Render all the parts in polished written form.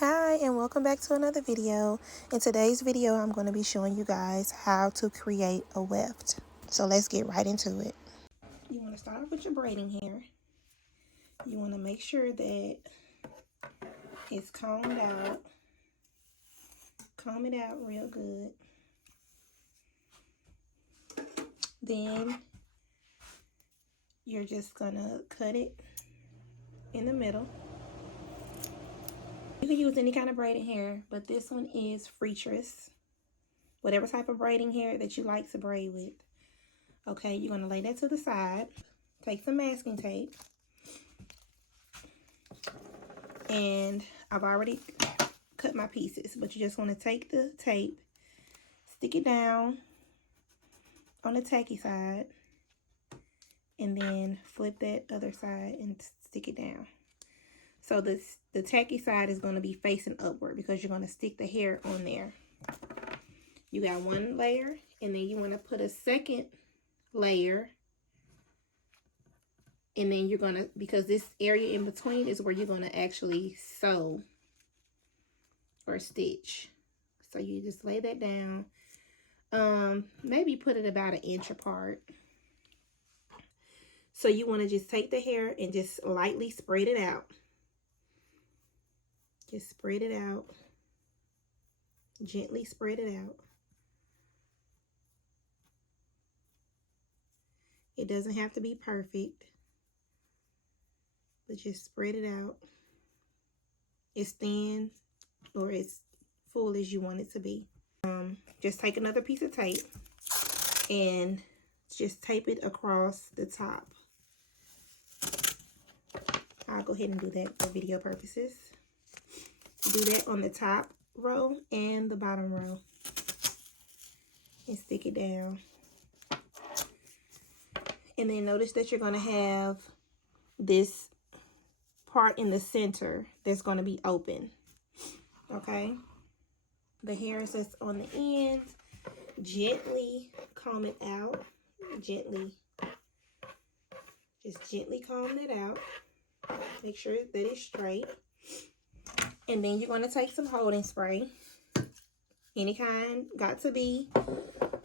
Hi, and welcome back to another video. In today's video, I'm going to be showing you guys how to create a weft. So let's get right into it. You want to start off with your braiding hair. You want to make sure that it's combed out. Comb it out real good. Then you're just going to cut it in the middle. You can use any kind of braiding hair, but this one is freetress. Whatever type of braiding hair that you like to braid with. Okay, you're going to lay that to the side. Take some masking tape. And I've already cut my pieces, but you just want to take the tape, stick it down on the tacky side, and then flip that other side and stick it down. So the tacky side is going to be facing upward because you're going to stick the hair on there. You got one layer, and then you want to put a second layer, and then you're going to, because this area in between is where you're going to actually sew or stitch. So you just lay that down. Maybe put it about 1 inch apart. So you want to just take the hair and just lightly spread it out. Just spread it out. Gently spread it out. It doesn't have to be perfect, but just spread it out. As thin or as full as you want it to be. Just take another piece of tape and just tape it across the top. I'll go ahead and do that for video purposes. Do that on the top row and the bottom row. And stick it down. And then notice that you're going to have this part in the center that's going to be open. Okay? The hairs that's on the end, gently comb it out. Gently. Just gently comb it out. Make sure that it's straight. And then you're going to take some holding spray. Any kind, got to be,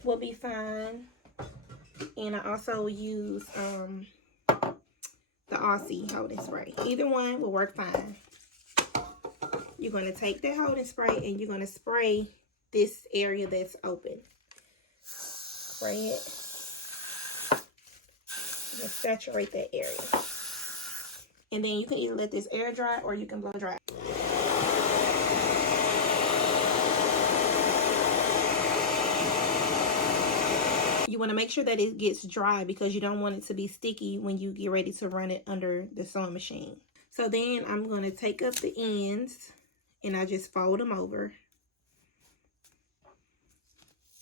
will be fine. And I also use the Aussie holding spray. Either one will work fine. You're going to take that holding spray and you're going to spray this area that's open. Spray it. Just saturate that area. And then you can either let this air dry or you can blow dry. You want to make sure that it gets dry because you don't want it to be sticky when you get ready to run it under the sewing machine. So then I'm going to take up the ends and I just fold them over.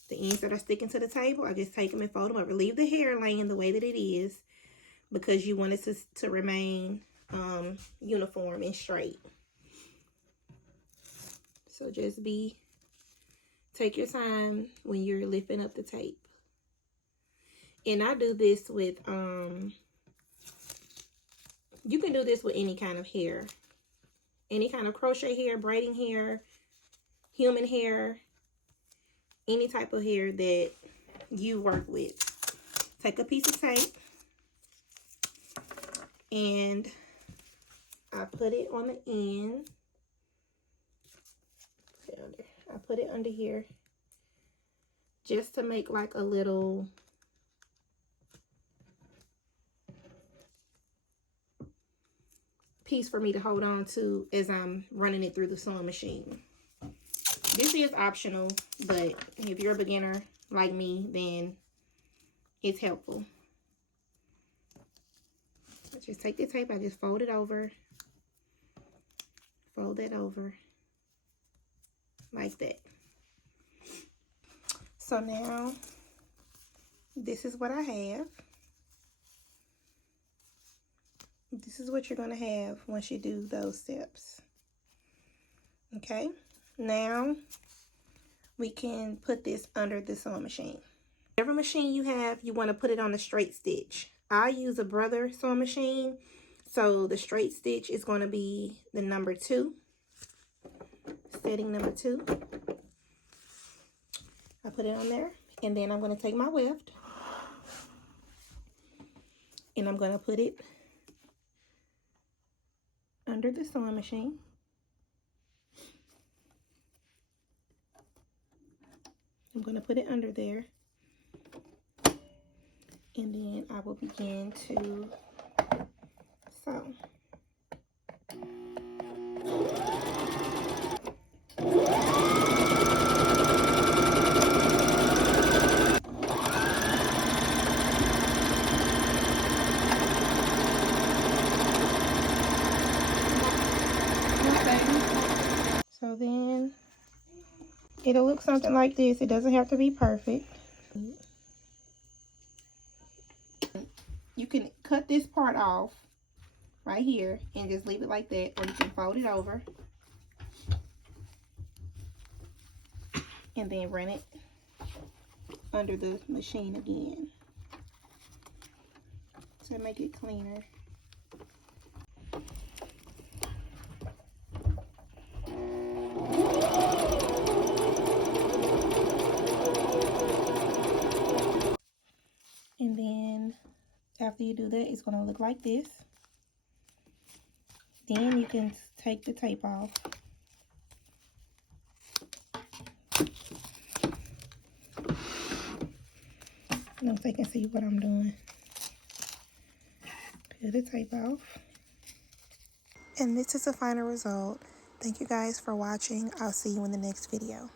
The ends that are sticking to the table, I just take them and fold them over. Leave the hair laying the way that it is because you want it to remain uniform and straight. So just take your time when you're lifting up the tape. And I do this with, you can do this with any kind of hair. Any kind of crochet hair, braiding hair, human hair, any type of hair that you work with. Take a piece of tape and I put it on the end. I put it under here just to make like a little piece for me to hold on to as I'm running it through the sewing machine. This is optional, but if you're a beginner like me, then it's helpful. I just take the tape, I just fold it over, fold that over like that. So now this is what I have. This is what you're going to have once you do those steps. Okay, now we can put this under the sewing machine. Whatever machine you have, you want to put it on a straight stitch. I use a Brother sewing machine, so the straight stitch is going to be the number 2. setting number 2. I put it on there, and then I'm going to take my weft and I'm going to put it under the sewing machine. I'm going to put it under there, and then I will begin to sew. So then it'll look something like this. It doesn't have to be perfect. You can cut this part off right here and just leave it like that, or you can fold it over and then run it under the machine again to make it cleaner. And then after you do that, it's going to look like this. Then you can take the tape off. I don't know if they can see what I'm doing. Peel the tape off. And this is the final result. Thank you guys for watching. I'll see you in the next video.